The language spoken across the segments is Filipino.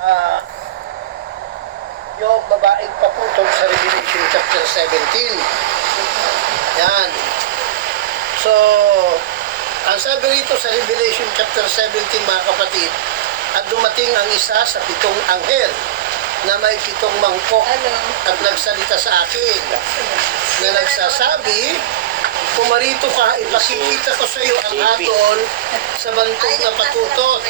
ah, yung babaeng paputol sa Revelation chapter 17. Yan. So, ang sabi rito sa Revelation chapter 17, mga kapatid, at dumating ang isa sa 7 anghel na may 7 mangkok at nagsalita sa akin na nagsasabi, pumarito ka, ipakikita ko sa iyo ang hatol sa bantog na patutot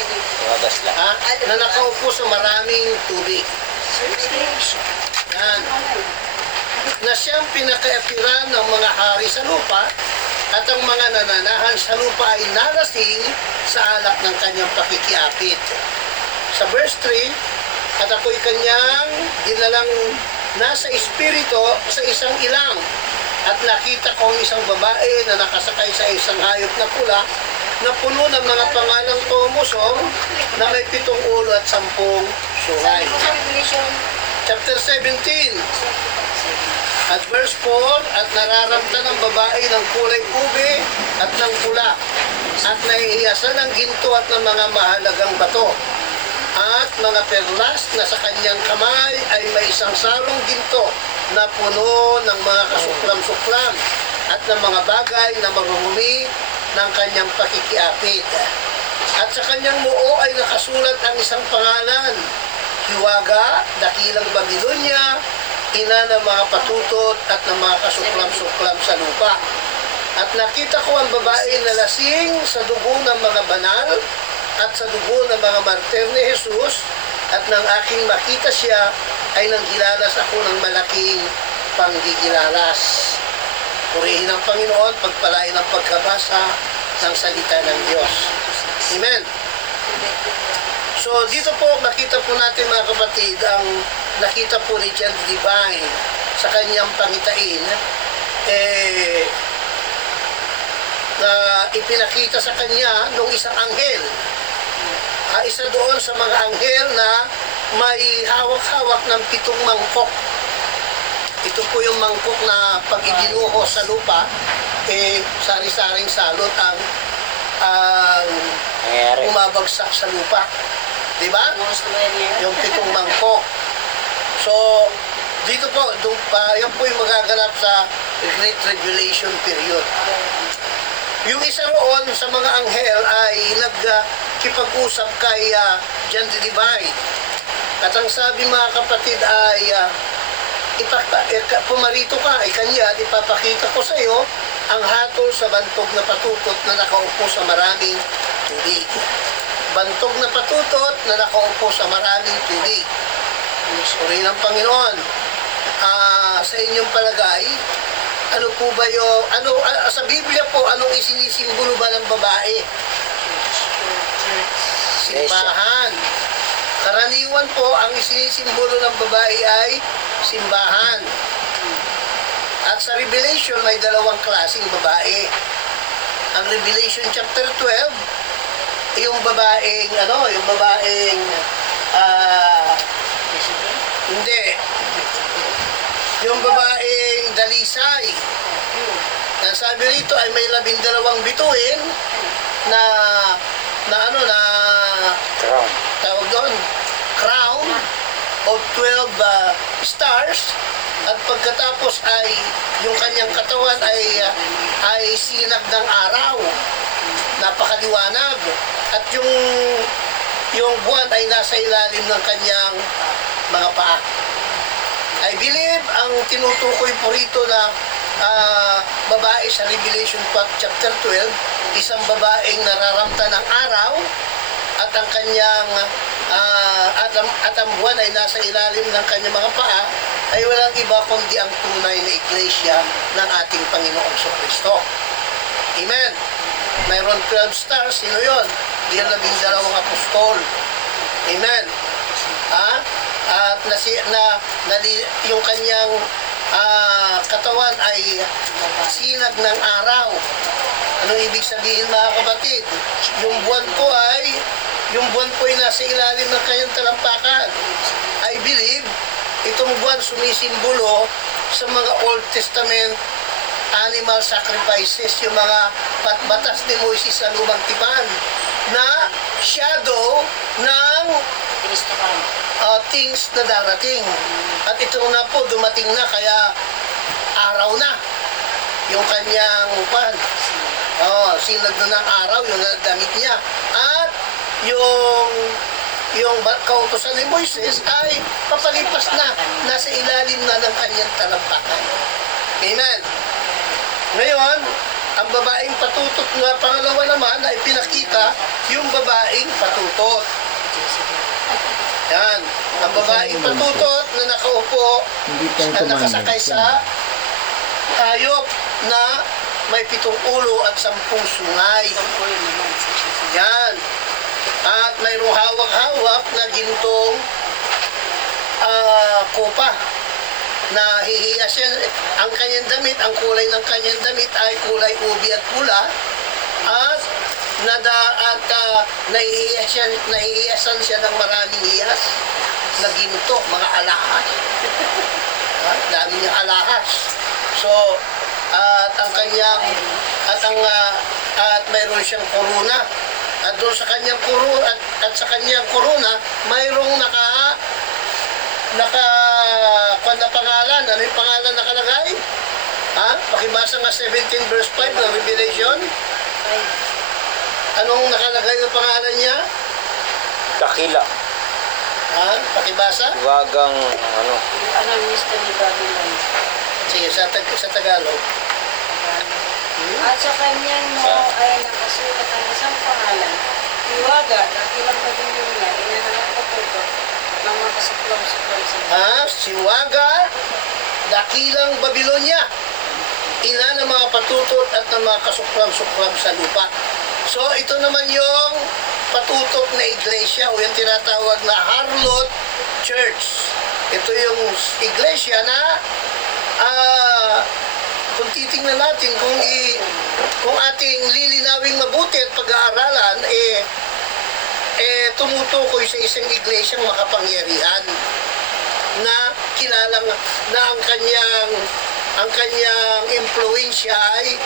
na nakaupo sa maraming tubig. Yan. Na siyang pinakaipiran ng mga hari sa lupa at ang mga nananahan sa lupa ay nalasing sa alak ng kanyang pakikiapit. Sa verse 3, at ako'y kanyang dinalang nasa espiritu sa isang ilang at nakita ko ang isang babae na nakasakay sa isang hayop na pula na puno ng mga pangalang tumusong na may 7 ulo at 10 sungay. Chapter 17 at verse 4, at nararamtan ng babae ng kulay ube at ng pula at naihiyasan ng ginto at ng mga mahalagang bato at mga perlas na sa kanyang kamay ay may isang salong ginto na puno ng mga kasuklam-suklam at ng mga bagay na marurumi ng kanyang pakikiapit. At sa kanyang muo ay nakasulat ang isang pangalan, Hiwaga, Dakilang Babilonya, ina ng mga patutot at ng mga kasuklam-suklam sa lupa. At nakita ko ang babae na lasing sa dugo ng mga banal at sa dugo ng mga martir ni Jesus, at nang aking makita siya ay nanggilalas ako ng malaking panggigilalas. Purihin ang Panginoon, pagpalain ang pagkabasa ng salita ng Diyos. Amen. So dito po makita po natin, mga kapatid, ang nakita po ni John the Divine sa kanyang pangitain, na ipinakita sa kanya nung isang anghel. Isa doon sa mga anghel na may hawak-hawak ng 7 mangkok. Ito po yung mangkok na pag idinuho sa lupa, sari-saring salot ang bumabagsak sa lupa. Diba? Yung 7 mangkok. So, dito po, yan po yung magaganap sa Great Tribulation period. Yung isa roon sa mga anghel ay nagkipag-usap kay John the Divine. At ang sabi, mga kapatid, ay pumarito ka ay kanya at ipapakita ko sa iyo ang hatol sa bantog na patutot na nakaupo sa maraming tubig. Bantog na patutot na nakaupo sa maraming tubig. Purihin ang Panginoon. Sa inyong palagay, ano po ba yung, sa Biblia po, anong isinisimbolo ba ng babae? Simbahan. Karaniwan po, ang isinisimbolo ng babae ay simbahan. At sa Revelation, may 2 klaseng babae. Ang Revelation chapter 12, yung babaeng, hindi. Yung babaeng dalisay. Na sabi rito ay may 12 bituin na Crown. tawag doon, crown of 12 stars, at pagkatapos ay yung kanyang katawan ay sinag ng araw, napakaliwanag, at yung buwan ay nasa ilalim ng kanyang mga paa. I believe ang tinutukoy po rito na babae sa Revelation chapter 12, isang babaeng nararamta ng araw at ang kanyang at ang buwan ay nasa ilalim ng kanyang mga paa, ay walang iba kundi ang tunay na iglesia ng ating Panginoong Kristo. Amen. Mayroon 12 stars, sino yun? Yung 12 apostol. Amen. At yung kanyang katawan ay sinag ng araw. Anong ibig sabihin, mga kapatid? Yung buwan po ay nasa ilalim ng kanyang talampakan. I believe itong buwan sumisimbolo sa mga Old Testament animal sacrifices, yung mga batas ni Moises sa lumang tipan, na shadow ng things na darating. At ito na po, dumating na, kaya araw na yung kanyang sinag na ng araw, yung damit niya. At yung kautosan ni Moises ay papalipas na, nasa ilalim na ng kanyang talampakan. Amen. Ngayon, ang babaeng patutot na pangalawa naman ay pinakita yung babaeng patutot. Yan. Ang babaeng patutot na nakaupo na nakasakay sa hayop na may 7 ulo at 10 sungay. Yan. At mayroong hawak-hawak na gintong kupa na hihiyas yan. Ang kanyang damit, ang kulay ng kanyang damit ay kulay ubi at pula. At nahihiyasan siya ng maraming hiyas na ginto, mga alahas. Dami niyang alahas. So, at mayroon siyang korona. At doon sa kanyang korona, mayroong na pangalan. Ano yung pangalan nakalagay? Pakibasa nga 17 verse 5 ng Revelation. Anong nakalagay yung pangalan niya? Dakila. Pakibasa? Wagang ano. Ano yung lista ni Babylon? Sige, sa Tagalog. At sa kanyang ay nakasulat ang isang pangalan. Iwaga, dakilang Babylon niya, inanang patuto, ng mga kasuklam-suklam sa Siwaga, dakilang Babilonya, ina ng mga patutot at ng mga kasuklam-suklam sa lupa. So, ito naman yung patutot na iglesia o yung tinatawag na Harlot Church. Ito yung iglesia na kung titingnan natin, kung ating lilinawing mabuti at pag-aaralan, tumutukoy sa isang iglesyang makapangyarihan na kilalang na ang kanyang impluwensya ay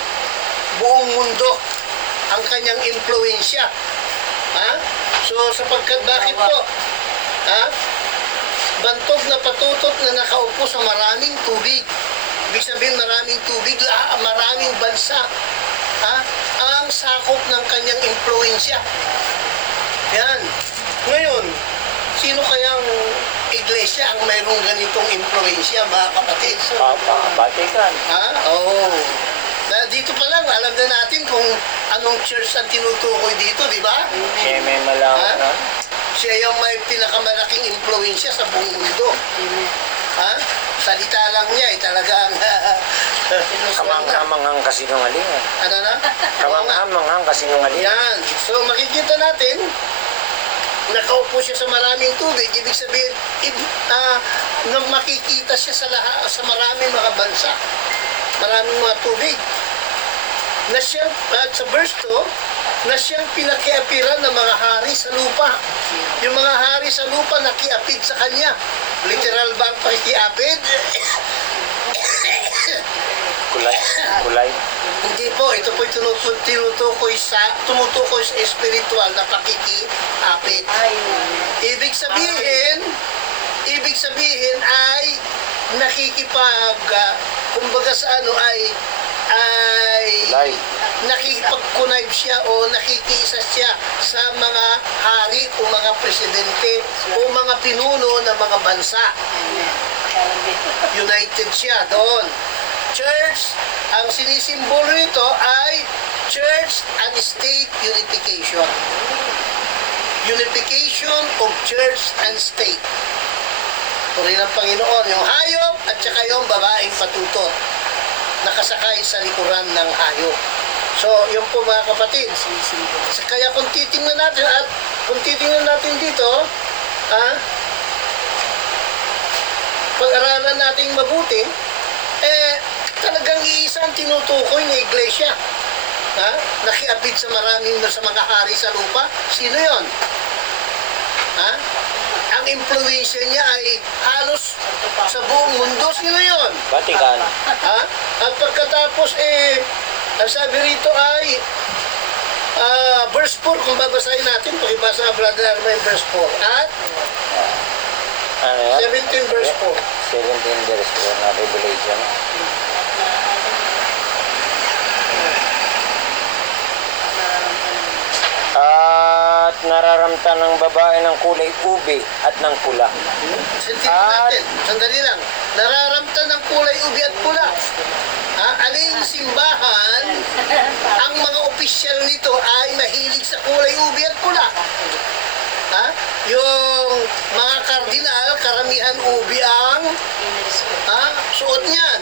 buong mundo. Ang kanyang impluwensya. So, bakit po? Bantog na patutot na nakaupo sa maraming tubig. Ibig sabihin, maraming tubig, maraming bansa. Ang sakop ng kanyang impluwensya. Yan. Ngayon, sino kayang iglesia ang mayroong ganitong impluwensya, mga kapatid? Vatican. Oo. Dito pa lang, alam na natin kung anong church ang tinutukoy dito, di ba? Siya may malaman na. Siya yung may pinakamalaking impluwensya sa buong mundo. Salita lang niya, talagang Kamanghamanghang kasinungalingan. ano na? Kamanghamanghang kasinungalingan. Yan. So makikita natin, nakaupo siya sa maraming tubig. Ibig sabihin, makikita siya sa maraming mga bansa. Maraming mga tubig. At sa verse 2, na siyang pinakiapiran ng mga hari sa lupa. Yung mga hari sa lupa nakiapid sa kanya. Literal ba ang pakikiapid? Kulay. Hindi po, ito po tumutukoy sa espiritual na pakikiapid. Ibig sabihin ay kumbaga sa nakikipag-connive siya o nakikiisa siya sa mga hari o mga presidente o mga pinuno ng mga bansa. United siya doon. Church, ang sinisimbolo nito ay church and state unification. Unification of church and state. Puri ng Panginoon, yung hayop at saka yung babaeng patutot nakasakay sa likuran ng hayop. So, yun po mga kapatid. Kaya kung titingnan natin dito, pag-aralan natin mabuti, talagang iisang tinutukoy na iglesia. Nakiapid sa mga hari sa lupa. Sino yon? Ang impluwensya niya ay halos sa buong mundo. Sino yon? Vatican. At pagkatapos, ang sabi rito ay verse 4, kung babasahin natin, pakibasa nga brother Armand, verse 4. Ano yan? 17 verse 4. 17 verse 4 na Revelation. At nararamtan ng babae ng kulay ube at ng pula. Sintihin natin. Sandali lang. Nararamtan ng kulay ubi at pula. Aling simbahan, ang mga opisyal nito ay mahilig sa kulay ubi at pula. Yung mga kardinal, karamihan ubi ang suot niyan.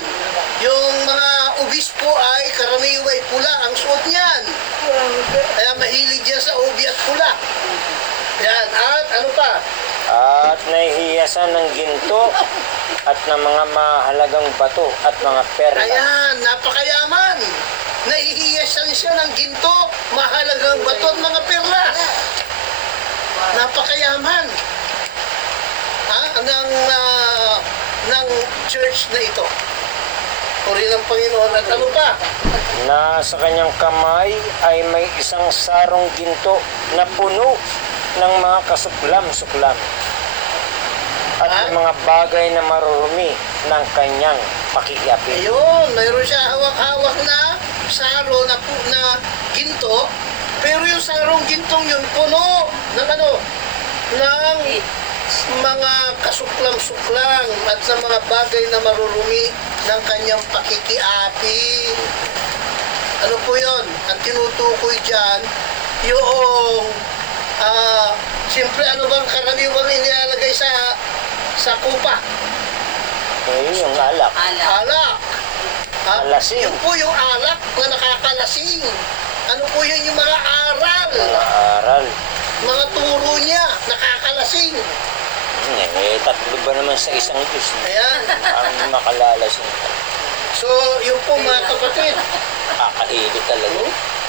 Yung mga obispo ay karamihan ay pula ang suot niyan. Kaya mahilig yan sa ubi at pula. Yan. At ano pa? At nahihiyasan ng ginto at ng mga mahalagang bato at mga perla. Ayan, napakayaman. Nahihiyasan siya ng ginto, mahalagang bato at mga perlas. Napakayaman. Ng church na ito. Puri ng Panginoon. At ano pa? Na sa kanyang kamay ay may isang sarong ginto na puno ng mga kasuklam-suklam at ng mga bagay na marurumi ng kanyang pakikiapin. Ayun, mayroon siya hawak-hawak na saro na ginto, pero yung sarong gintong yun puno ng ng mga kasuklam-suklang at sa mga bagay na marurumi ng kanyang pakikiapin. Ano po yun? Ang tinutukoy dyan, yung siyempre ano bang karaniwang inilalagay sa kupa? Ayun yung alak. Alak. Alasing. Yun po yung alak na nakakalasing. Ano po yun yung mga aral? Mga aral. Mga turo niya, nakakalasing. Tatlo ba naman sa isang Diyos? Ayan. Ang makalalasing. So, yun po mga kapatid. Kakahili talaga.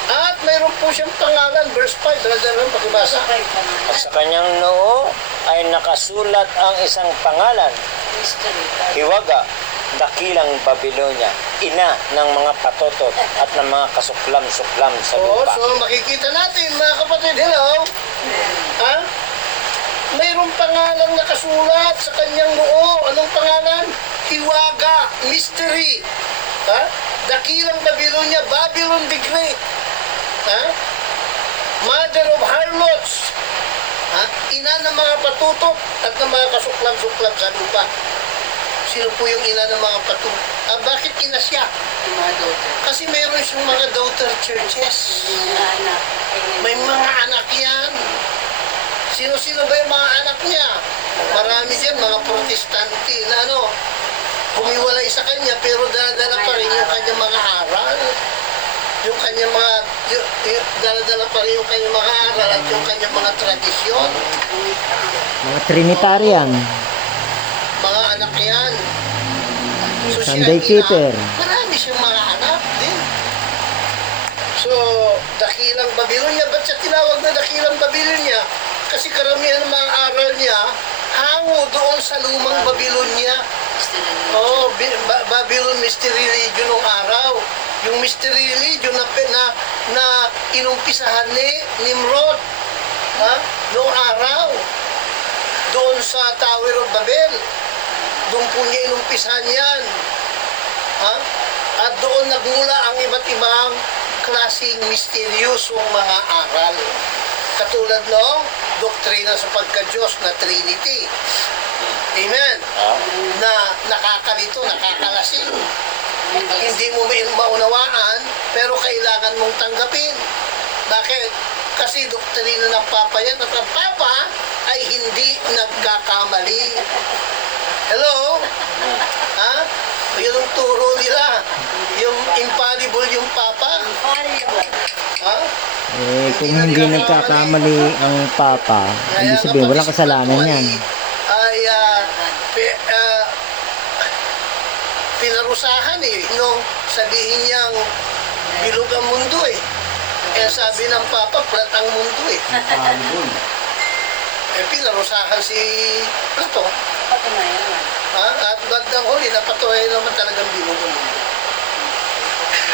At mayroon po siyang pangalan, verse 5, daladala pakibasa. At sa kanyang noo ay nakasulat ang isang pangalan, Hiwaga, Dakilang Babilonia, ina ng mga patotot at ng mga kasuklam-suklam sa lupa. So makikita natin mga kapatid, hello? Mayroong pangalan nakasulat sa kanyang noo. Anong pangalan? Hiwaga, mystery. Dakilang Babilonia, Babylon the Great. Mother of harlots. Ina ng mga patutot at ng mga kasuklam-suklam sa lupa. Sino po yung ina ng mga patutot? Bakit ina siya? Kasi mayroon siyang mga daughter churches. May mga anak yan. Sino-sino ba yung mga anak niya? Marami dyan, mga protestante na humiwalay sa kanya pero dala-dala pa rin yung kanyang mga aral. Yung kanyang mga, dala-dala pa rin yung kanyang mga aral at yung kanyang mga tradisyon. Mga Trinitarian. Mga anak yan. So, Sunday siya, keeper. Marami siyang mga anak din. So, Dakilang Babylonia. Ba't siya tinawag na Dakilang Babylonia? Kasi karamihan ng mga aral niya hango doon sa lumang Babylonia. Babylon Mystery Religion ng araw. Yung Mystery Religion na inumpisahan ni Nimrod noong araw. Doon sa Tower of Babel. Doon po niya inumpisahan yan. At doon nagmula ang iba't ibang klaseng misteryosong mga aral. Katulad ng doktrina sa pagka-Diyos na Trinity. Amen. Na nakakalito, nakakalasing. Hindi mo maunawaan, pero kailangan mong tanggapin. Bakit? Kasi doktrina ng Papa yan at ang Papa ay hindi nagkakamali. Hello? Yun ang turo nila. Yung infallible yung Papa. Kung hindi nagkakamali ang Papa, ibig sabihin walang kasalanan yan. Ay pinarusahan nung sabihin niyang bilog ang mundo Eh sabi ng Papa, flat ang mundo pinarusahan si Plato. At bandang huli, napatuloy naman talagang bilog ang mundo.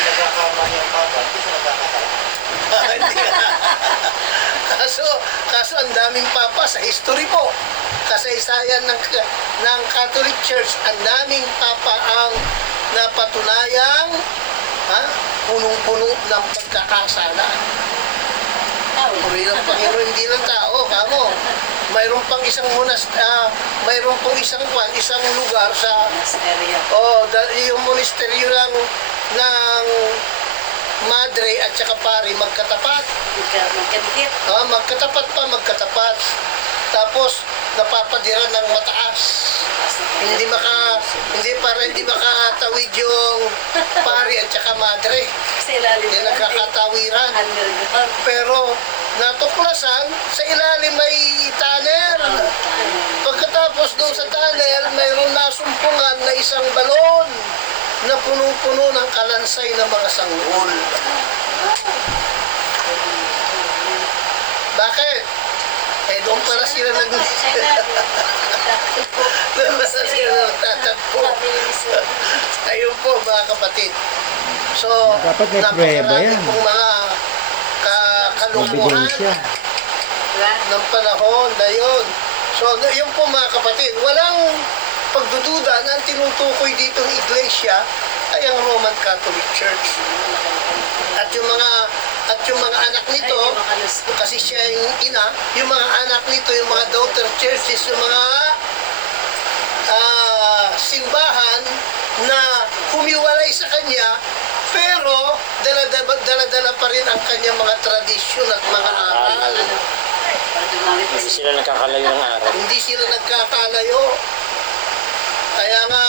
Nagkakamali ang Papa, hindi siya nagkakamali. Kaso ang daming Papa sa history po. Kasi kasaysayan ng Catholic Church, ang daming papa ang napatunayang punong-puno ng pagkakasala. Puri ng Panginoon, hindi lang tao, kamo. Mayroon pang isang mayroon pong isang lugar sa Misteryo. yung monasteryo ng Madre at saka Pari magkatapat. Magkadikit. Magkatapat. Tapos napapadira ng mataas. Hindi makatawid yung Pari at saka Madre. Sa ilalim. Hindi nagkakatawiran. Underground. Pero natuklasan, sa ilalim may tunnel. Pagkatapos doon sa tunnel, mayroon nasumpungan na isang balon na puno-puno ng kalansay ng mga sanggol. Bakit? Doon para sila nagtatagpo. Ayun po mga kapatid. So, Dapat may prueba napakarami yan. pong mga kalungkuhan Ebidensya. ng panahon na yun. So, yun po mga kapatid, walang pagdududa na ang tinutukoy dito ng iglesia ay ang Roman Catholic Church. At yung mga anak nito, kasi siya yung ina, yung mga anak nito, yung mga daughter churches, yung mga simbahan na humiwalay sa kanya, pero dala-dala pa rin ang kanyang mga tradisyon at mga aral. Hindi sila nakakalayo ng araw. Hindi sila nagkakalayo. Kaya nga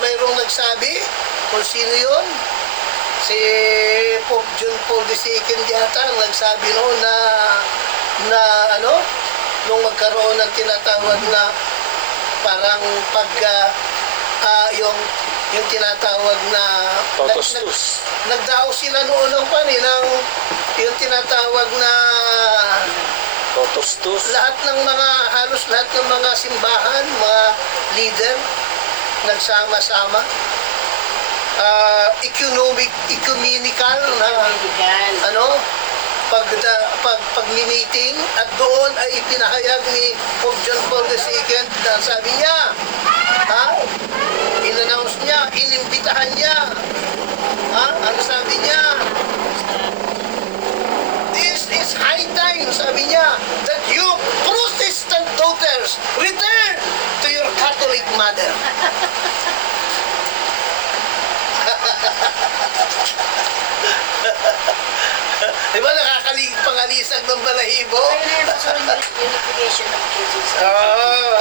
mayroong nagsabi, kung sino yun, si Pope John Paul II yata ang nagsabi noon nung magkaroon ng tinatawag na parang yung tinatawag na Totos-tus. nagdao sila noon ng yung tinatawag na Totos-tus. halos lahat ng mga simbahan, mga leader, nagsama-sama. Ecumenical na pag-meeting, at doon ay ipinahayag ni Pope John Paul II na sabi niya, in-announce niya, inimbitahan niya, ano sabi niya? This is high time, sabi niya, that you Protestant daughters return to your Catholic mother. Di ba nakakapangalisag ng balahibo? Ayun na yung pasunod unification ng churches.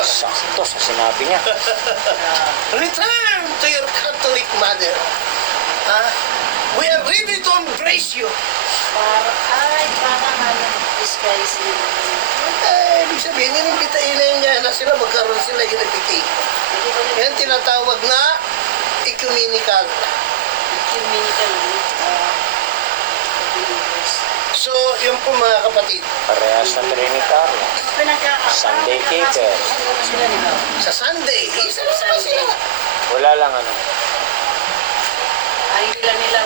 Sakto sa sinabi niya. Return to your Catholic mother. We are ready to embrace you. Parang disguise nila. Ibig sabihin, inimbitahin niya na sila magkaroon sila unification. Yan tinatawag na ecumenical. Ecumenical believers. So, yun po mga kapatid. Parehas na Trinitario. Sunday keeper. Sila nila. Sa Sunday, isa na sila. Wala lang ano. Ay, nila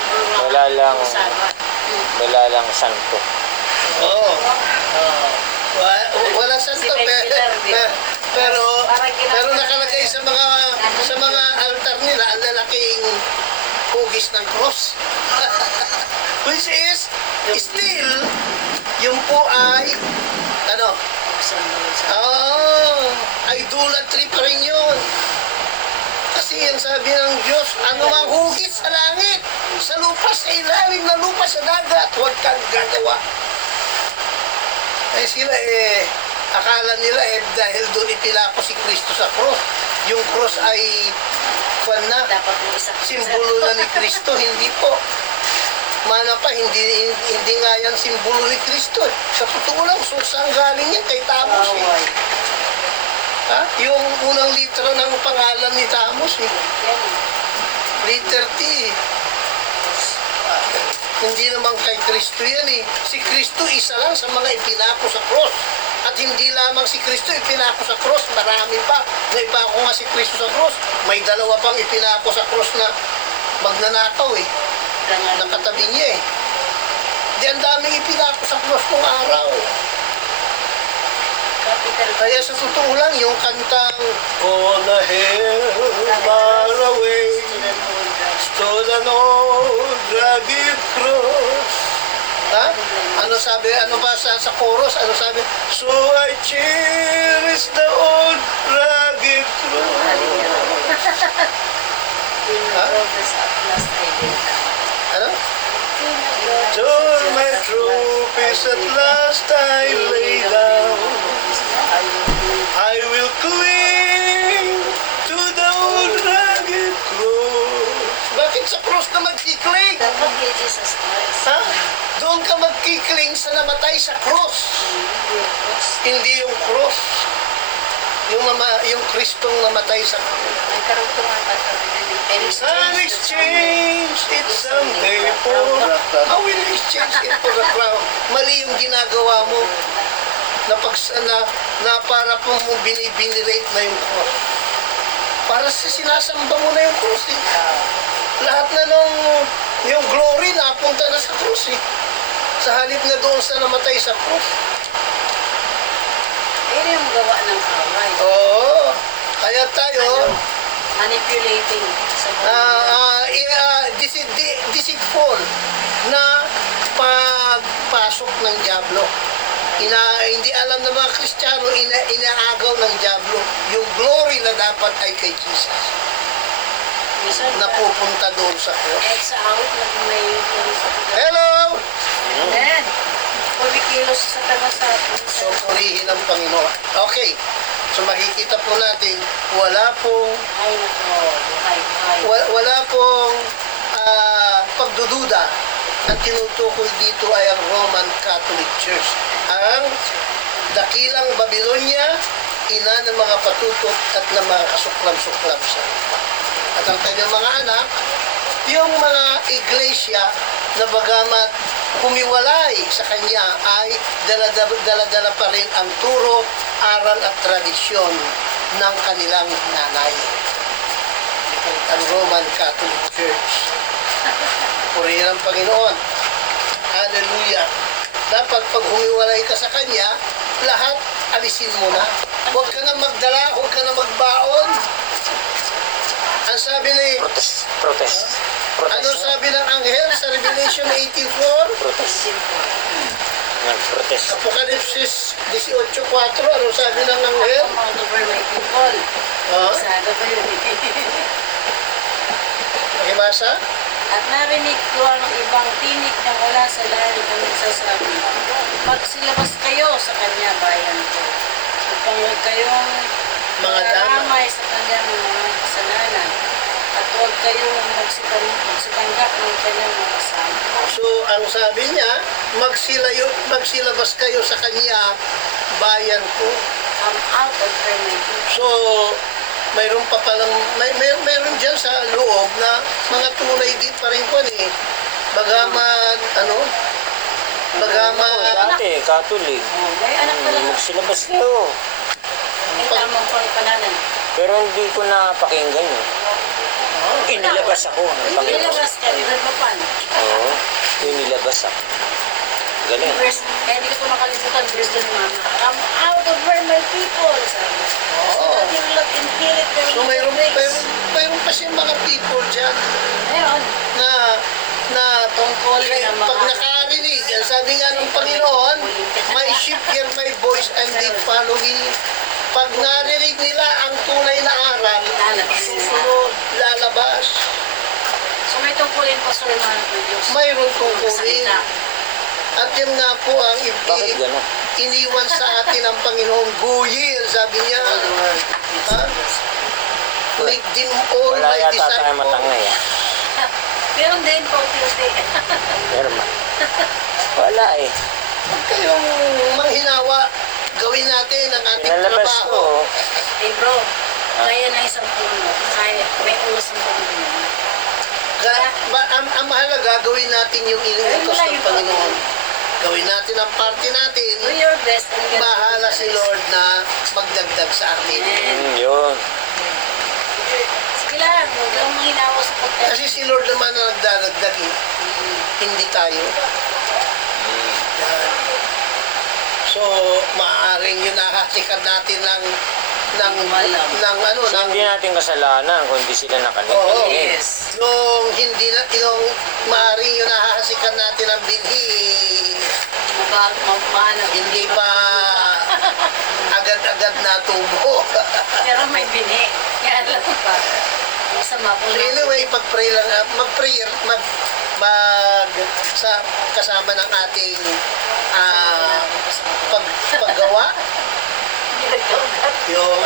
Wala lang santo. Oo. Walang santo, pero nakalagay sa mga altar nila ang lalaking hugis ng cross. Which is still yung po ay idolatry pa rin yun. Kasi yan sabi ng Diyos, ano ang hugis sa langit, sa lupa, sa ilalim ng lupa, sa dagat, huwag kang gagawa. Sila akala nila dahil doon ipilako si Kristo sa cross. Yung cross ay Dapat mo isa. simbolo na ni Kristo, hindi po. Mana pa, hindi nga yan simbolo ni Kristo. Sa totoo lang, saan galing yan kay Tamos Yung unang litro ng pangalan ni Tamos Letter T. Hindi naman kay Kristo yan Si Kristo isa lang sa mga ipinako sa cross. At hindi lamang si Kristo ipinako sa cross, marami pa. Naipako nga si Kristo sa cross. May dalawa pang ipinako sa cross na magnanakaw Nakatabi niya Di ang daming ipinako sa cross nung araw. Kapit Kaya sa totoo lang, yung kantang On a hill far away stood an old rugged cross. Ha? Ano sabi? Ano ba sa chorus? Ano sabi? So I cherish the old rugged cross. Ha? Ano? Till my trophies at last I lay down, I will cling to the old rugged cross. Bakit sa cross ka magkikling? Dapat kay Jesus Christ. Ha? Doon ka magkikling sa namatay sa cross. Hindi yung cross. Yung Kristong namatay sa cross. Nagkaroon ko nga I'll exchange it someday for I will exchange it for a crown. Mali yung ginagawa mo na para po mo binirate na yung cross. Para sinasamba mo na yung cross eh. Lahat na yung glory napunta na sa cross eh. Sa halip na doon sa namatay sa cross. Pero yung gawa ng away. Oo. Kaya tayo, Manipulating sa deceitful na pagpasok ng Diablo. Hindi alam ng mga Kristiyano, inaagaw ng Diablo yung glory na dapat ay kay Jesus. Napupunta doon sa cross. Kahit sa awit, may Hello! Then, 40 kilos sa tanas sa atin. So, purihin ang Panginoon. Okay. So, makikita po natin, wala pong Ay, nako. Buhay. wala pong pagdududa. Ang tinutukoy dito ay ang Roman Catholic Church. Ang dakilang Babylonia, ina ng mga patutok at ng mga kasuklam-suklam sa lupa. At ang kanyang mga anak, yung mga iglesia na bagamat humiwalay sa kanya ay dala-dala pa rin ang turo, aral at tradisyon ng kanilang nanay. Ang Roman Catholic Church. Purihin ang Panginoon. Hallelujah. Dapat pag humiwalay ka sa Kanya, lahat alisin mo na. Huwag ka na magdala, huwag ka na magbaon. Ang sabi ni, Protest. ano sabi ng anghel sa Revelation 18:4? Nag-protest. Apokalipsis 18:4, ano sabi ng anghel? Amount of my people. Ha? Saga ba yun? Pakibasa? At narinig ko ang ibang tinig na mula sa langit na nagsasabi, magsilabas kayo sa kanya, bayan ko. Upang huwag kayong Mga dama. maramay sa kanyang mga kasalanan. At huwag kayong magsitanggap ng kanyang mga sampo. So, ang sabi niya, magsilabas kayo sa Kanya, bayan ko. Come out of her, my people. So, mayroon pa palang, mayroon dyan sa loob na mga tunay din pa rin ko eh. Bagaman, Dati, Catholic. Oh, may anak talaga. Magsilabas kayo. May tamang pangpananan. Pero hindi ko napakinggan yun. Inilabas ako ng Panginoon. Nilabas ka, nilalaban. Oo, inilabas ako. Galing. Verse, kaya hindi ko makalimutan, verse doon ni Mama. Come out of her, my people. Sabi. So that you will not inherit their so mayroon ways. pa siyang mga people dyan Meron. na Tungkol na mga... pag nakarinig, ang sabi nga ng Panginoon, my sheep hear my voice and they follow me. Pag narinig nila ang tunay na aral, susunod, lalabas. So may tungkulin pa sa mga ng Diyos. Mayroon tungkulin. Salita. At yun nga po ang Bakit gano'n? iniwan sa atin ang Panginoong Guyil, sabi niya. Ha? Make them all Wala my yata tayo disciples. matangay. Meron din po, Tuesday. Meron ba? Wala eh. Huwag kayong manghinawa. Gawin natin ang ating Pinalabas trabaho. ko. Hey bro, kaya na isang puno. Kaya may ulos ng puno. Ang mahalaga, gawin natin yung iniutos ng Panginoon. Gawin natin ang parte natin. Do your best and get Bahala si Lord na magdagdag sa atin. Yun. Sige lang, huwag lang mahinawa sa pagkakas. Kasi si Lord naman na nagdadagdag eh. Hindi tayo. Yan. So, maaaring yun nahasikan natin ng ano, So, hindi natin kasalanan kung hindi sila nakaningin. Oo. Yes. Yung maaaring yun nahasikan natin ng binhi, Magpaano. hindi pa agad-agad natubo. Pero may bini. Kaya alam pa. Masama kung So anyway, pag-pray lang, mag-prayer, kasama ng ating paggawa, yung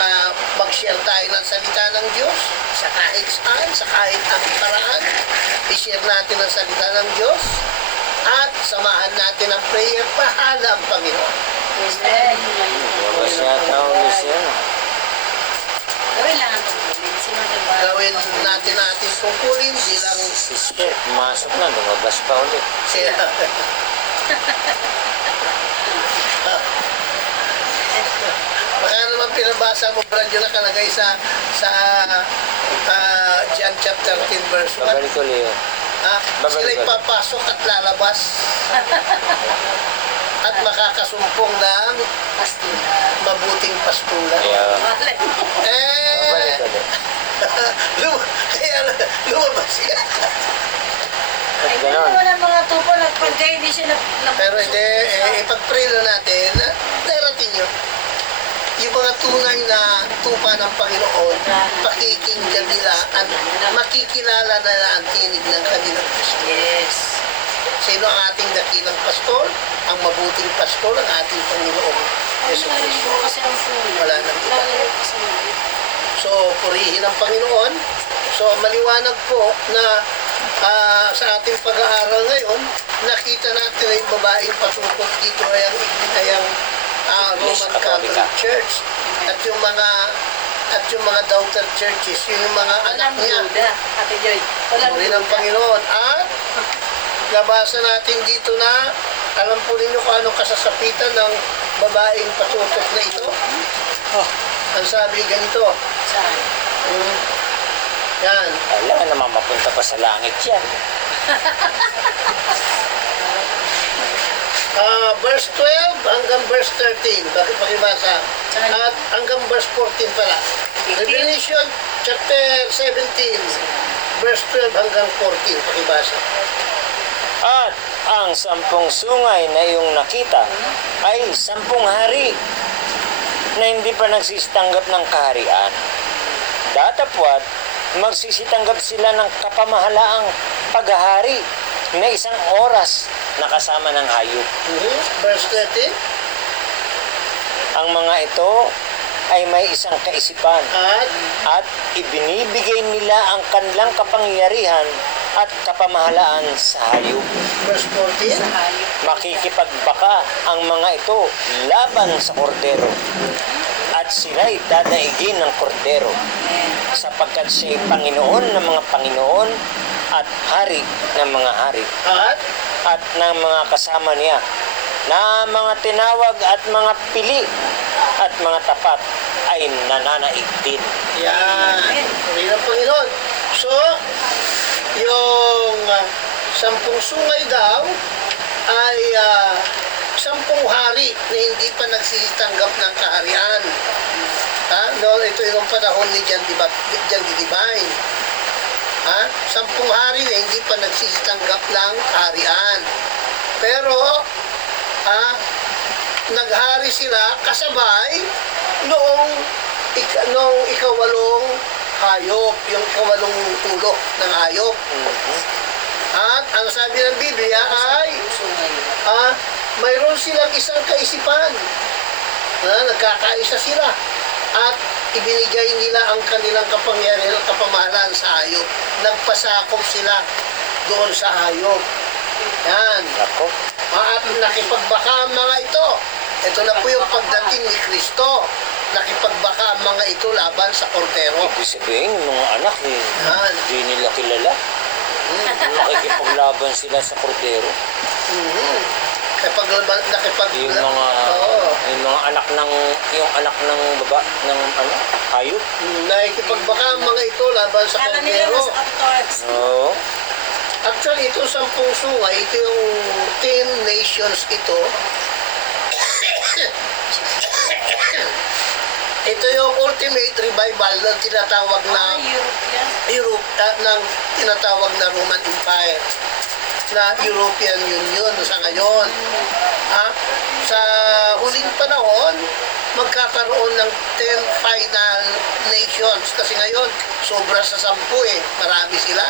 mag-share tayo ng salita ng Diyos sa kahit saan, sa kahit anong paraan, i-share natin ang salita ng Diyos at samahan natin ang prayer, bahala ang Panginoon. Amen. Labas yata ulit siya. Gawin lang ang tungkulin. Sino diba? Gawin natin tungkulin bilang Sister, pumasok na, lumabas pa ulit. Baka naman pinabasa mo, Brad, yung nakalagay sa John chapter 10 verse 1. Babalik ulit yun. Sila'y papasok at lalabas at makakasumpong ng Pastula. mabuting pastulan. Yeah. Malay mo. Babalik ulit. Kaya lumabas siya. At Ay, ganon. ganun naman ang mga tupo. Pagka hindi siya Pero hindi, ipag-pray lang natin, darating yun. Yung mga tunay na tupa ng Panginoon, pakikinggan nila at makikilala nila ang tinig ng kanilang Diyos. Yes. Sino ang ating dakilang pastor? Ang mabuting pastor, ang ating Panginoon. Yeso Lalo Cristo. mo kasi ang pula. Wala nang iba. Lalo kasi ang So, purihin ang Panginoon. So, maliwanag po na sa ating pag-aaral ngayon, nakita natin na yung babaeng patukot dito ay ang Iglesia Roman Catholic Katolika. Church at yung mga daughter churches, yung mga anak Walang niya. duda. Ate Joy. Walang Purihin ang duda. Panginoon. At nabasa natin dito na alam po ninyo kung anong kasasapitan ng babaeng patukot na ito. Ang sabi ganito, Saan? yan, Kailangan naman mapunta pa sa langit yan. verse 12 hanggang verse 13. Bakit pakibasa? At hanggang verse 14 pala. Revelation chapter 17, verse 12 hanggang 14. Pakibasa. At ang 10 sungay na iyong nakita ay 10 hari na hindi pa nagsisitanggap ng kaharian. Datapwat, magsisitanggap sila ng kapamahalaang paghahari na 1 oras na kasama ng hayop. Verse 13. Ang mga ito ay may isang kaisipan At at ibinibigay nila ang kanilang kapangyarihan at kapamahalaan sa hayop. verse 14. Sa hayop. Makikipagbaka ang mga ito laban sa kordero at sila'y dadaigin ng kordero sapagkat siya'y Panginoon ng mga Panginoon at hari ng mga hari At at ng mga kasama niya na mga tinawag at mga pili at mga tapat ay nananaig din. yan. Purihin ang Panginoon. So, yung 10 sungay daw ay 10 hari na hindi pa nagsisitanggap ng kaharian. No, ito yung panahon ni John the Divine. 10 hari na hindi pa nagsisitanggap ng kaharian. Pero, naghari sila kasabay noong ikawalong hayop, yung ikawalong ulo ng hayop. At ang sabi ng Biblia ay mayroon silang isang kaisipan. Nagkakaisa sila. At ibinigay nila ang kanilang kapangyarihan at kapamahalaan sa hayop. Nagpasakop sila doon sa hayop. Yan. Ako, At nakipagbaka ang mga ito. Ito na po yung pagdating ni Kristo. Nakipagbaka ang mga ito laban sa kordero. ibig sabihin, yung mga anak, Yan. hindi nila kilala. Nakikipaglaban sila sa kordero. Yung Yung mga anak ng hayop. nakikipagbaka ang mga ito laban sa Kala nila kordero. mas actors. Oo. Actually, itong 10 sungay, ito yung 10 nations ito Ito yung ultimate revival ng tinatawag na European. ng tinatawag na Roman Empire na European Union sa ngayon. Ha? Sa huling panahon, magkakaroon ng 10 final nations kasi ngayon sobra sa 10 marami sila.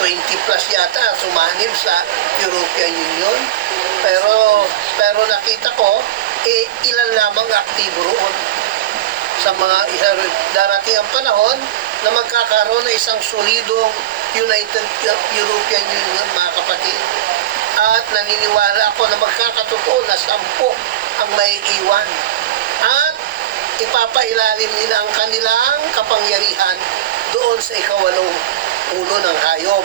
20 plus yata sumanib sa European Union. Pero nakita ko ilan lamang aktibo roon sa mga darating ang panahon na magkakaroon ng isang solidong United European Union, mga kapatid. At naniniwala ako na magkakatotoo na 10 ang may iwan. At ipapailalim nila ang kanilang kapangyarihan doon sa ikawalong ulo ng hayop.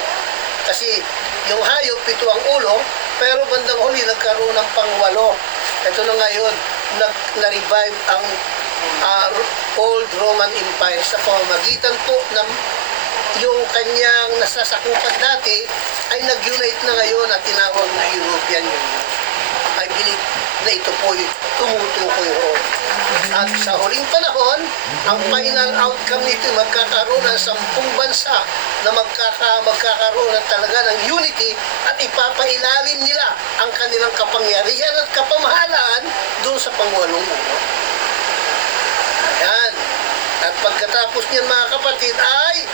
Kasi yung hayop, 7 ang ulo, pero bandang huli nagkaroon ng pang-8. Ito na ngayon, na-revive ang Old Roman Empire sa pamamagitan po ng yung kanyang nasasakupan dati ay nag-unite na ngayon at tinawag na European Union. I believe na ito po'y tumutukoy roon. At sa huling panahon, ang final outcome nito magkakaroon ng 10 bansa na magkakaroon ng talaga ng unity at ipapailalim nila ang kanilang kapangyarihan at kapamahalaan doon sa pangwalong ulo. Ayan. At pagkatapos niyan, mga kapatid, ay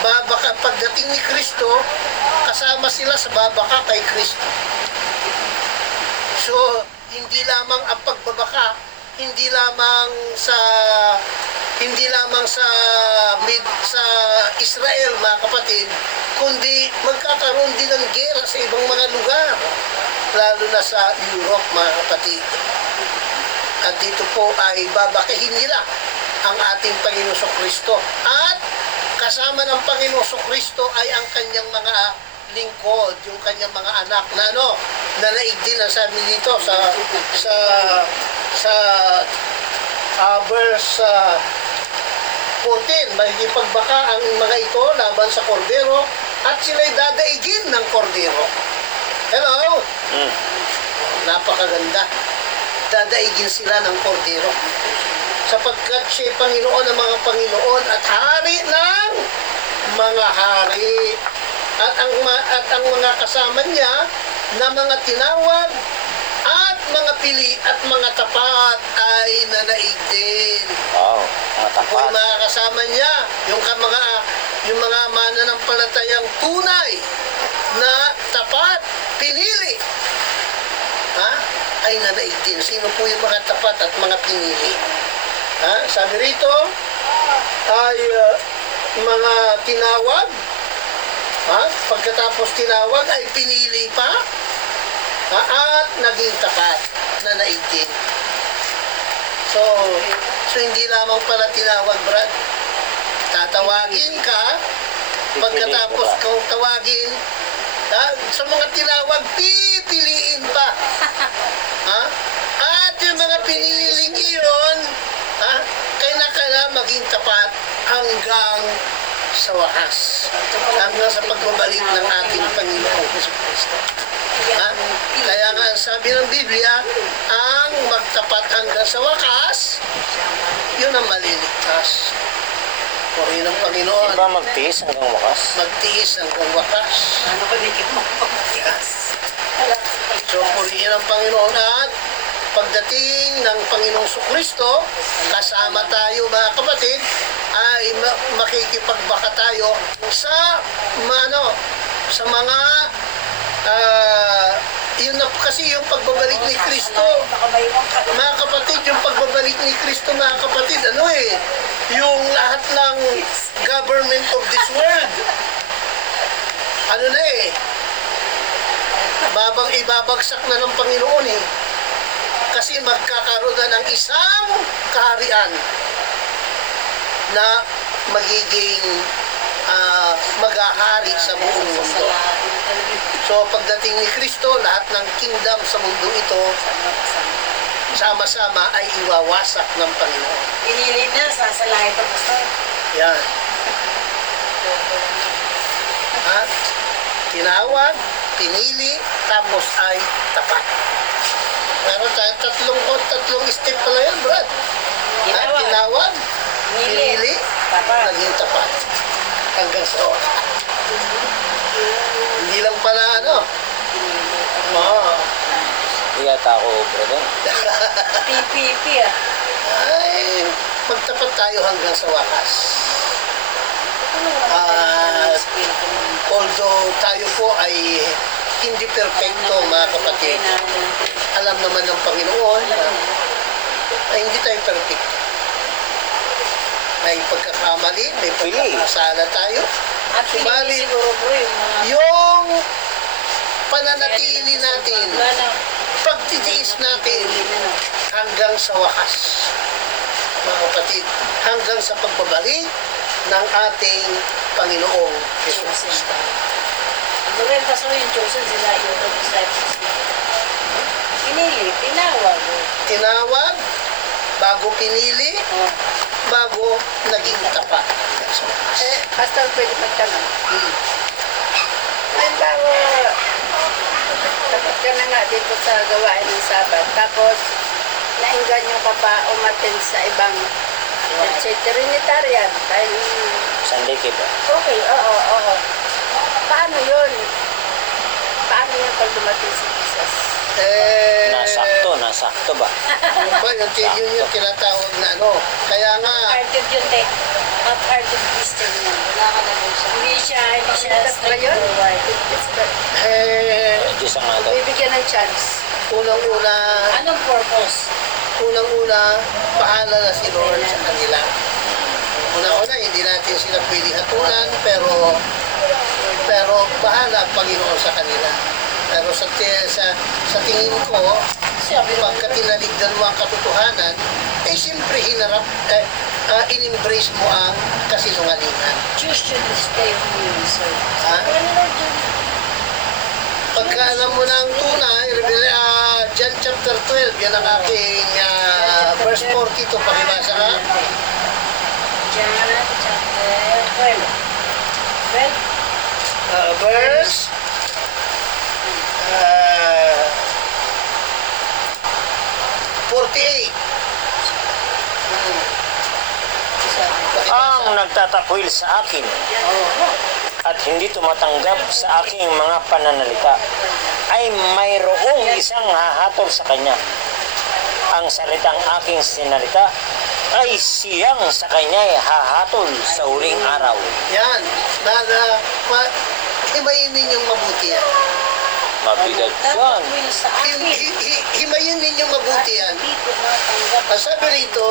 babaka pagdating ni Kristo, kasama sila sa babaka kay Kristo. So, hindi lamang ang pagbabaka, hindi lamang sa sa Israel, mga kapatid, kundi magkakaroon din ng gera sa ibang mga lugar, lalo na sa Europe, mga kapatid. At dito po ay babakahin nila ang ating Panginoong Kristo. At kasama ng Panginoong Kristo ay ang kanyang mga lingkod, yung kanyang mga anak na nanaig din ang sabi dito sa verse 14, makikipagbaka ang mga ito laban sa kordero at sila'y dadaigin ng kordero. Hello? Napakaganda. Dadaigin sila ng kordero. Sapagkat siya'y Panginoon ng mga Panginoon at hari ng mga hari. At ang mga kasama niya na mga tinawag at mga pili at mga tapat ay nanaig din. Wow, mga Kung tapat. mga kasama niya, yung mga mananampalatayang tunay na tapat, pinili, ay nanaig din. Sino po yung mga tapat at mga pinili? Sabi rito, ay mga tinawag, pagkatapos tinawag ay pinili pa, at naging tapat na naigin. So hindi lamang pala tinawag, Brad. Tatawagin ka, pagkatapos kung tawagin, sa mga tinawag, pipiliin pa. At yung mga piniling iyon, kailangan maging tapat hanggang sa wakas. Hanggang sa pagbabalik ng ating Panginoong Jesucristo. Kaya nga sabi ng Biblia, ang magtapat hanggang sa wakas, yun ang maliligtas. Purihin ng Panginoon. Diba magtiis hanggang wakas? Magtiis hanggang wakas. Ano ba di mo Yes. So, purihin ng Panginoon at pagdating ng Panginoong Kristo, kasama tayo, mga kapatid, ay makikipagbaka tayo sa mga yun na kasi yung pagbabalik ni Kristo, mga kapatid, yung pagbabalik ni Kristo, mga kapatid, yung lahat ng government of this world, ibabagsak na ng Panginoon kasi magkakaroon na ng isang kaharian na magiging maghahari sa buong mundo. So pagdating ni Kristo, lahat ng kingdom sa mundo ito sama-sama ay iwawasak ng Panginoon. Pinili na, sasalahin pa gusto. Yan. Tinawag, pinili, tapos ay tapat. Pero tatlong step pala yan, Brad. Tinawag. Tinawag, Pinili. pinili, Tapat. naging tapat. Hanggang sa wakas. Hindi lang pala ano. Oo. Hindi yata ako obra doon. PPP ah. Ay, magtapat tayo hanggang sa wakas. Although tayo po ay hindi perfecto, mga kapatid. Alam naman ng Panginoon na hindi tayo perfecto. May pagkakamali, may pagkakasala tayo. At pinili Subalit, siguro bro yung mga... yung pananatili natin, Wala na. pagtitiis natin hanggang sa wakas. Mga kapatid, hanggang sa pagbabalik ng ating Panginoong Jesus Cristo. Ano rin kaso yung chosen sila yung disciples. Pinili, tinawag. Tinawag, bago pinili, Oh. bago naging tapat. Pastor, pwede magtanong. Hmm. Halimbawa, tapos ka na nga dito sa gawain ng Sabat. Tapos, nainganyo ka pa umattend sa ibang, let's say, Trinitarian. Dahil, Sunday kid. okay, oo. Paano yun? Paano yun pag dumating si Jesus? Nasakto ba? Ba, yun yung tinatawag na ano. Kaya nga, Half-hearted yun, te. Half-hearted Christian yun. Wala ka na doon siya. Hindi siya straight forward. Diyos ang nga daw. Bibigyan ng chance. unang-una, Anong purpose? pahala na si Lord sa kanila. Una-una, hindi natin sila pwede hatulan, pero bahala ang Panginoon sa kanila. Pero sa tingin ko, pagka tinaligdan mo ang katotohanan, siyempre in-embrace mo ang kasinungalingan. Choose to stay who you serve. Ha? Ano Lord yun? Pagka alam mo na ang tunay, John chapter 12, yan ang aking verse 42, pakibasa ka. John chapter 12. 12? Verse 48. Ang nagtatakwil sa akin at hindi tumatanggap sa aking mga pananalita ay mayroong isang hahatol sa kanya. Ang salitang aking sinalita ay siyang sa kanya hahatol sa huling araw. Yan. Himayin ninyong mabuti yan. Mabigat yan. Will sa akin. Himayin ninyong mabuti yan. Hindi tumatanggap Ang sabi rito,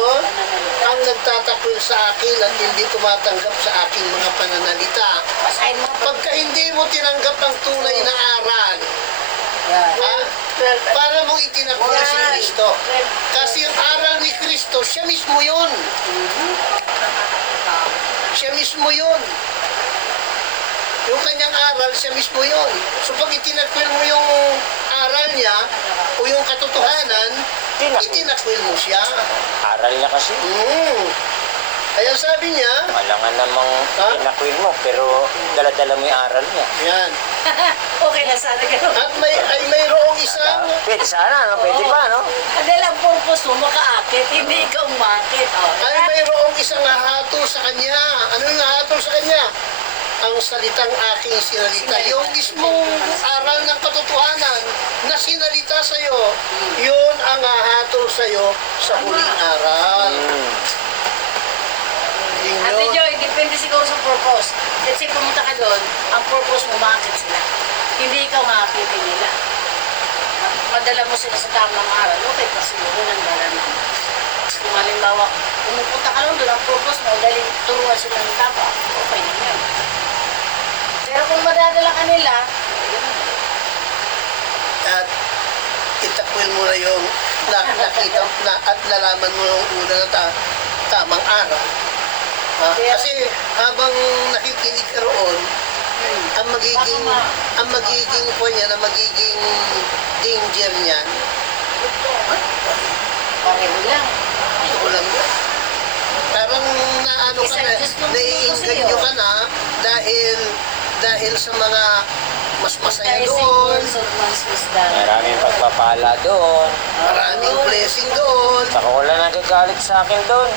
ang nagtatakwil sa akin at hindi tumatanggap sa aking mga pananalita. Basahin mo. Pagka hindi mo tinanggap ang tunay na aral, Yan. ha? Para mong itinakwil si Kristo. Kasi ang aral ni Kristo, siya mismo yun. Siya mismo yun. Yung kanyang aral, siya mismo yun. So pag itinakwil mo yung aral niya, o yung katotohanan, itinakwil mo siya. Aral niya kasi. Kaya sabi niya, Malangan namang Ha? tinakwil mo pero dala-dala mo yung aral niya. yan. Okay na sana ganun. At mayroong isang, Pwede sana, no? Pwede pa, no? Dahil ang purpose mo, makaakit, hindi ikaw umakit. Oh. mayroong isang hahatol sa kanya. Ano yung hahatol sa kanya? Ang salitang aking sinalita. Yung mismong aral ng katotohanan na sinalita sa iyo, yun ang hahatol sa iyo sa huling aral. Ate Yun. Joy, depende siguro sa purpose. Let's say pumunta ka doon, ang purpose mo, makakit sila. Hindi ikaw makakitin nila. Madala mo sila sa tamang aral, okay pa siguro nang dala mo. Kung halimbawa, pumupunta ka lang doon, ang purpose mo, dahil turuan sila ng tapa, okay na yun. Pero kung madadala ka nila, At itakwil mo na yung nakita at nalaman mo yung una na tamang aral. Kasi habang nakikinig ka roon, ang magiging danger niyan, pareho lang. ito lang yan. Parang naano ka na, naiinganyo ka na dahil sa mga mas masaya Kaya doon, singles of one's wisdom. Maraming pagpapala doon. maraming blessing doon. Saka wala nagagalit sa akin doon.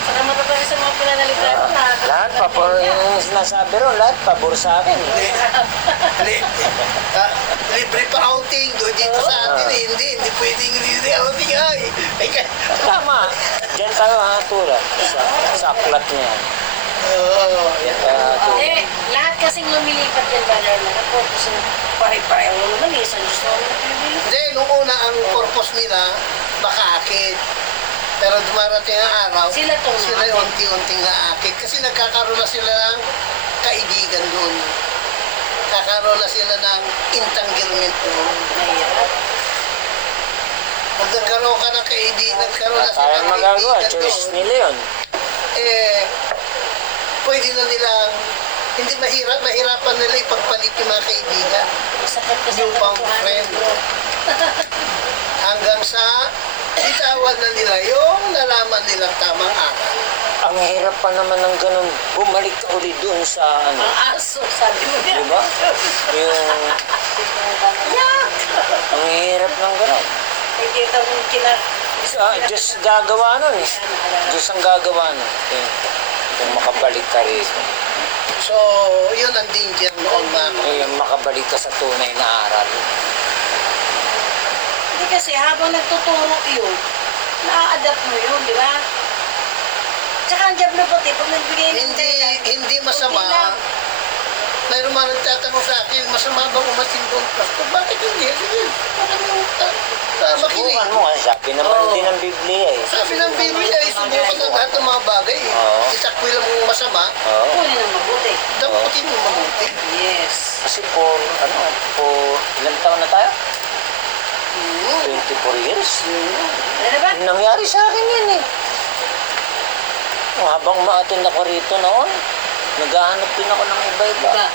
Saka matatapos sa mga pinanalitan na. Lahat pabor, yung sinasabi ron, lahat pabor sa akin. Li- libre pa outing doon dito sa atin eh. Hindi pwedeng libre outing ay. Tama. Diyan tayo hatula. Sa aklat niya yan. Oo. Diyan tayo hatula. Eh, lahat kasing lumilipat yan, Brother Arman. Ang purpose ng pare-pareho naman eh. Sa Diyos naman nagpipili. Hindi, nung una ang purpose nila, makaakit. Pero dumarating ang araw, Sila tong sila naakit. unti-unting naakit. Kasi nagkakaroon na sila ng kaibigan doon. Kakaroon na sila ng entanglement doon. Mahirap. Pag nagkaroon ka ng kaibigan, nagkaroon na sila Kaya ng magagawa, kaibigan choice doon, nila yun. eh, pwede na nilang, hindi mahirapan nila ipagpalit yung mga kaibigan. Sakit kasi New ang found katotohanan, friend. bro. Hanggang sa bitawan na nila yung nalaman nilang tamang aral. Ang hirap pa naman ng ganun, bumalik ka ulit doon sa ano. Ang aso, sabi mo Di yan. ba? Yung, ang hirap ng ganun. Nakikita mo yung Diyos gagawa nun eh. Diyos ang gagawa nun. Yung makabalik ka rito. So, yun ang danger noon mga Yung makabalik ka sa tunay na aral. Hindi kasi habang nagtuturo yun, na-adapt mo yun, di ba? Tsaka ang Diablo pati, pag nagbigay ng hindi masama. Mayroon mga nagtatanong sa akin, masama bang umatin doon? Pastor, bakit hindi? Sige, bakit mo makinig? Subukan mo kasi sabi naman Oo. din ng Biblia eh. Sabi ng Biblia, isubukan ng lahat ng mga bagay. Oo. Itakwil ang masama, Oo. Huli ng mabuti. daputin mo mabuti. Yes. Kasi ilang taon na tayo? 24 years. Ano na ba? Nangyari sa akin yan eh. Habang ma-attend ako rito noon, naghahanap din ako ng iba-iba. Diba?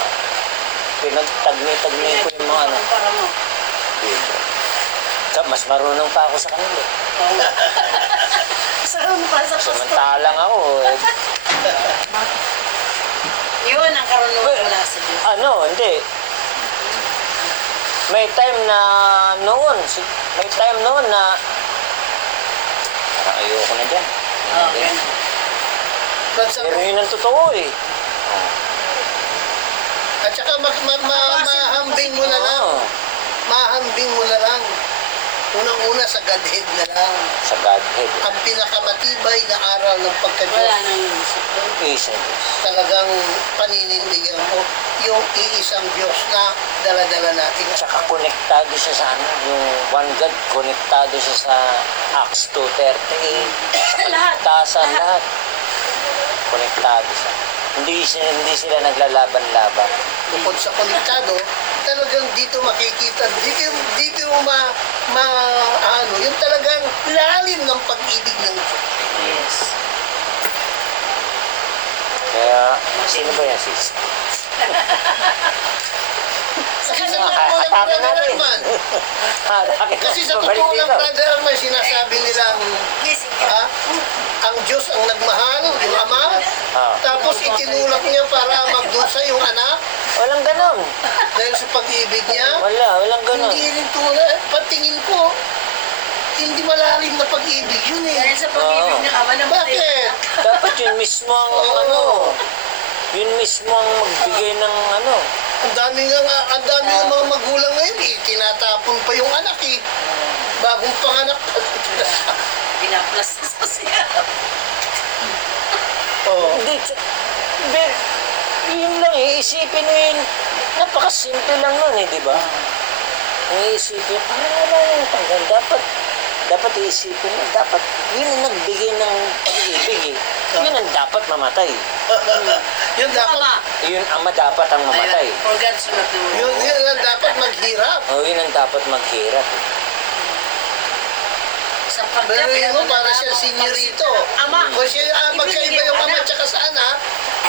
Pinagtagni-tagni ko yung mga ano. Para mo. Dito. Mas marunong pa ako sa kanila. Saan pa sa pastor? Samantalang ako eh. Yun ang karunungan mula sa Diyos. Hindi. May time noon na parang ayoko na dyan. Okay. Pero yun ang totoo eh. At saka mahambing mo na lang. Oo. Mahambing mo na lang. Unang-una sa Godhead na lang. Sa Godhead. Ang pinakamatibay na aral ng Wala pagka-Diyos. nang yun. Isa Diyos. Talagang paninindigan mo yung iisang Diyos na dala-dala natin. Tsaka konektado siya sa yung One God, konektado siya sa Acts 2:38. Lahat. Tasan lahat. Konektado siya. Hindi sila naglalaban-laban. Bukod sa konektado, talagang dito makikita, dito yung talagang lalim ng pag-ibig ng Diyos. Yes. Kaya, sino ba yan sis? Kasi sa totoo lang, Atake Brother natin. Arman, Atake kasi sa Babalik totoo lang, dito. Brother Arman, sinasabi nilang, Gising ka. ang Diyos ang nagmahal, yung Ama, Ah. tapos itinulak niya para magdusa yung anak Walang ganon. dahil sa pag-ibig niya. Walang ganon. Hindi rin tulad, patingin ko, hindi malalim na pag-ibig yun eh. Dahil sa pag-ibig niya ka, manamatay. Bakit? Dapat yun mismo ang Oo. yun mismo ang magbigay ng ano. Ang dami nga mga magulang ngayon eh, tinatapon pa yung anak eh. Bagong panganak pa. Pinaplas sa siya. Oo. Hindi, yun lang eh, isipin mo yun. Napakasimple lang nun eh, di ba? Ang isipin, wala yung tanggal. Dapat iisipin mo, dapat yun ang nagbigay ng pag-ibig eh. Yun ang dapat mamatay. Yun dapat, Tama. Yun ama dapat ang mamatay. For God so not to yun ang dapat maghirap. Yun ang dapat maghirap. sa Pero pagkap. yun mo, para siya senyorito. Ama. Kung siya, magkaiba yung ama tsaka sa anak,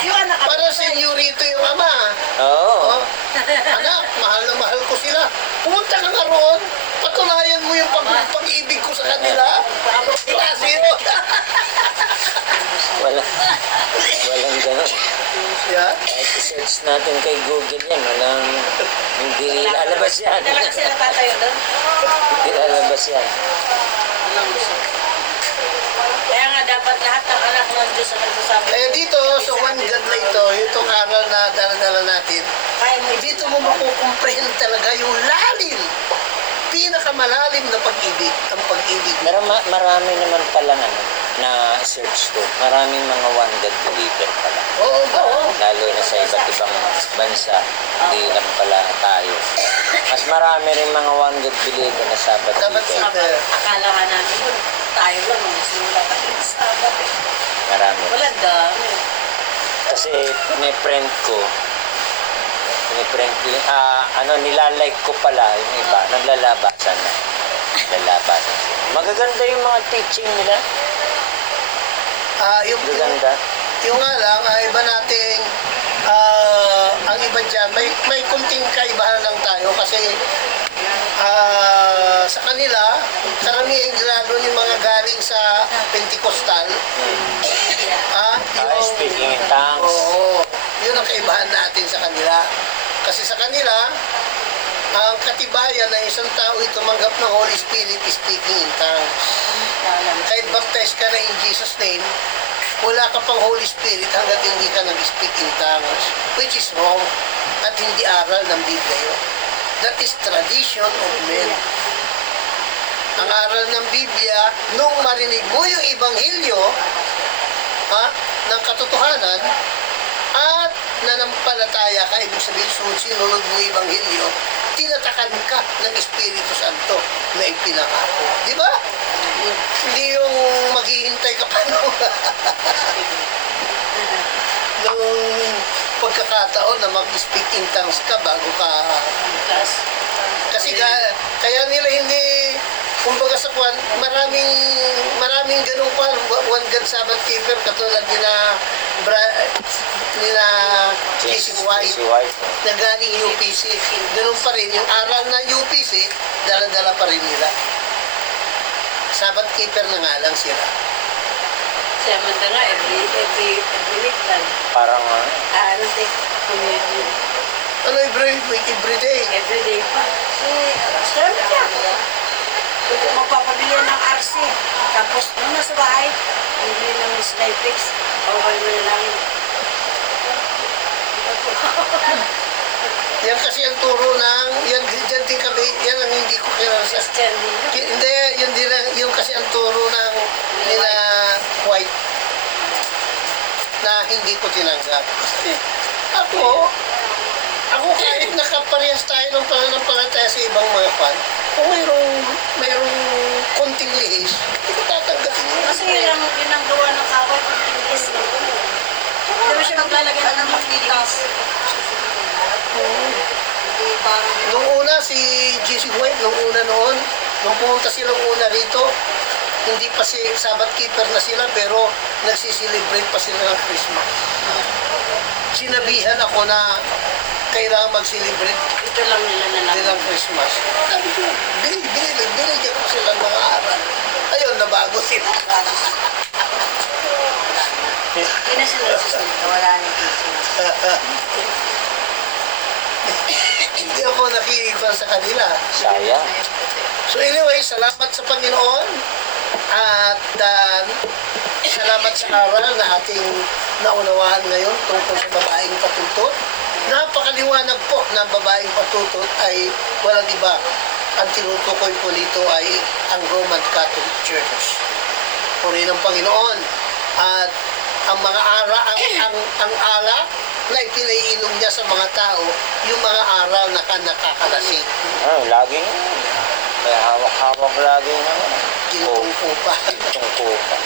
Yung anak ka. para senyorito yung ama. Oo. Oh, anak, mahal na mahal ko sila. Pumunta ka nga roon, patunayan mo yung pag-ibig ko sa kanila. Klase yun. Walang ganon. Yeah? Kahit I-search natin kay Google yan. Hindi lalabas yan. Hindi lang sila tatayo doon. Hindi lalabas yan. Kaya nga dapat lahat ng anak ng Diyos ang nagsasabi. Eh dito, sa One God na ito, itong aral na dala-dala natin, Kaya mo dito mo makukomprehend talaga yung lalim, pinakamalalim na pag-ibig, ang pag-ibig mo. Pero marami naman palang na search ko. Maraming mga one God believer pala. Oo, oo. Lalo na sa iba't ibang bansa. Hindi lang pala tayo. Mas marami rin mga one God believer na Sabbath Sabbath keeper. keeper. akala nga namin yun. Tayo lang ang simula kasi sa sabat eh. Marami. Wala dami. Kasi piniprint ko, nilalike ko pala yung iba, naglalabasan na. Naglalabasan. Magaganda yung mga teaching nila. Yung Magaganda. nga lang, iba nating, ang iba dyan, may kunting kaibahan lang tayo kasi sa kanila, karamihan lalo yung mga galing sa Pentecostal, Speaking in tongues. oo, yun ang kaibahan natin sa kanila. Kasi sa kanila, ang katibayan na isang tao ay tumanggap ng Holy Spirit is speaking in tongues. Kahit baptized ka na in Jesus' name, wala ka pang Holy Spirit hanggat hindi ka nag-speak in tongues, which is wrong at hindi aral ng Biblia yun. That is tradition of men. Ang aral ng Biblia, nung marinig mo yung Ibanghilyo ng katotohanan at nanampalataya ka, ibig sabihin sinunod mo yung Ibanghilyo, tinatakan ka ng Espiritu Santo na ipinangako. Di ba? Hindi yung maghihintay ka pa nung pagkakataon na mag-speak in tongues ka bago ka. Kasi kaya nila hindi, kumbaga sa kwan, maraming ganun kwan, one God Sabbath keeper, katulad nila J.C. White, na galing UPC. Ganun pa rin, yung aral ng UPC, dala-dala pa rin nila. Sabbath keeper na nga lang sila. Siya man nga, every week lang. Parang Communion. Ano every week, every day? Every day pa. Sarap niya. Kung magpapabili yan ng RC, tapos nung nasa bahay, hindi ng Skyfix, bawal mo na lang. Yan kasi ang turo ng, yan din kami, yan ang hindi ko kilala sa. Christian din yun. Hindi, yun din lang, yung kasi ang turo ng nila White na hindi ko tinanggap. Kasi ako kahit nakaparehas tayo ng pananampalataya sa ibang mga pan, kung mayroong konting lihis, hindi ko tatanggapin yun. Kasi yun ang ginagawa ng kawal kung tinis. Hindi mo siya maglalagay ng magtitis. Nung una, si J.C. White, nung pumunta silang una rito, hindi pa si Sabbath keeper na sila, pero nagsiselebrate pa sila ng Christmas. Sinabihan ako na kailangan mag-celebrate Ito lang nila na lang. nilang Christmas. Sabi ko, binigyan ko sila ng mga aral. Ayun, nabago sila. Hindi na sila susunod. Wala na yung Hindi ako nakikinig sa kanila. sayang. So anyway, salamat sa Panginoon at salamat sa aral na ating naunawaan ngayon tungkol sa babaeng patutot. Napakaliwanag po na ang babaeng patutot ay walang iba. Ang tinutukoy po nito ay ang Roman Catholic Church. Purihin ng Panginoon. At ang mga ang alak na ipinaiinom niya sa mga tao, yung mga aral na nakakalasing. Laging may hawak-hawak laging Ginutungko pa. tungko pa.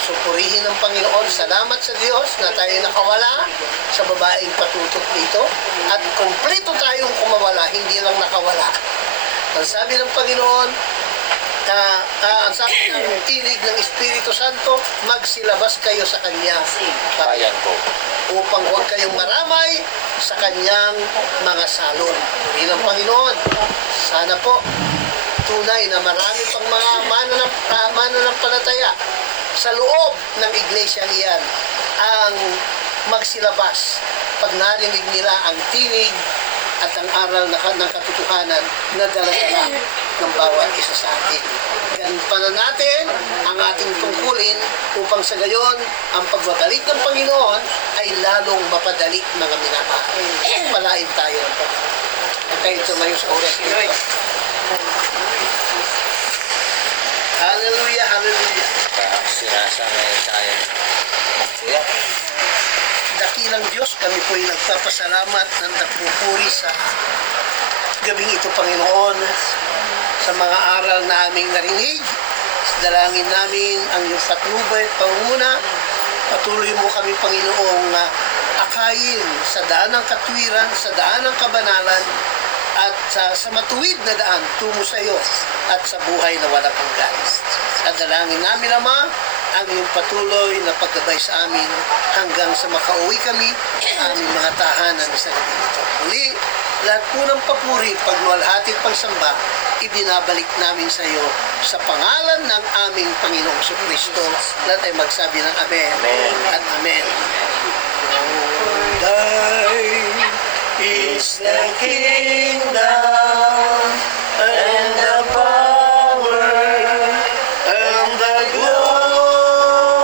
So purihin ng Panginoon, salamat sa Diyos na tayo nakawala sa babaeng patutok dito at kumpleto tayong kumawala, hindi lang nakawala. Ang sabi ng Panginoon, ang sabi ng tinig ng Espiritu Santo, magsilabas kayo sa Kanya Bayan ko. upang huwag kayong maramay sa Kanyang mga salon. Purihin ng Panginoon, sana po tunay na marami pang mga mananampalataya sa loob ng iglesia niyan ang magsilabas pag narinig nila ang tinig at ang aral ng katotohanan na dala-dala ng bawat isa sa atin. Gampanan natin ang ating tungkulin upang sa gayon ang pagbabalik ng Panginoon ay lalong mapadali, mga minamahal. Palain tayo ng Panginoon. At tayo tumayo sa oras nito. Hallelujah, hallelujah. Sinasanay tayo magkuya. Dakilang Diyos, kami po'y nagpapasalamat ng nagpupuri sa gabing ito, Panginoon, sa mga aral na aming narinig. Dalangin namin ang iyong patnubay at pangunguna. Patuloy mo kami, Panginoong, akayin sa daan ng katwiran, sa daan ng kabanalan, at sa matuwid na daan tungo sa iyo at sa buhay na walang hanggan. At dalangin namin, Ama, ang iyong patuloy na paggabay sa amin hanggang sa makauwi kami sa aming mga tahanan sa gabi ito. Muli, lahat po ng papuri, pagluwalhati at pagsamba, ibinabalik namin sa iyo sa pangalan ng aming Panginoong Kristo. Lahat ay magsabi ng Amen, Amen. at Amen. Thine is the kingdom and the power and the glory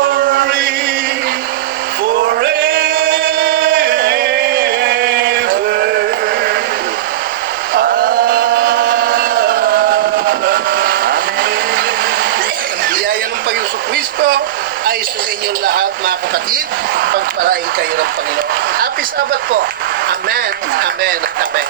forever. Ang biyaya ng Panginoon Kristo ay sumainyo lahat, mga kapatid. Pagpalain kayo ng Panginoon. Happy Sabbath po. Amen, amen, amen.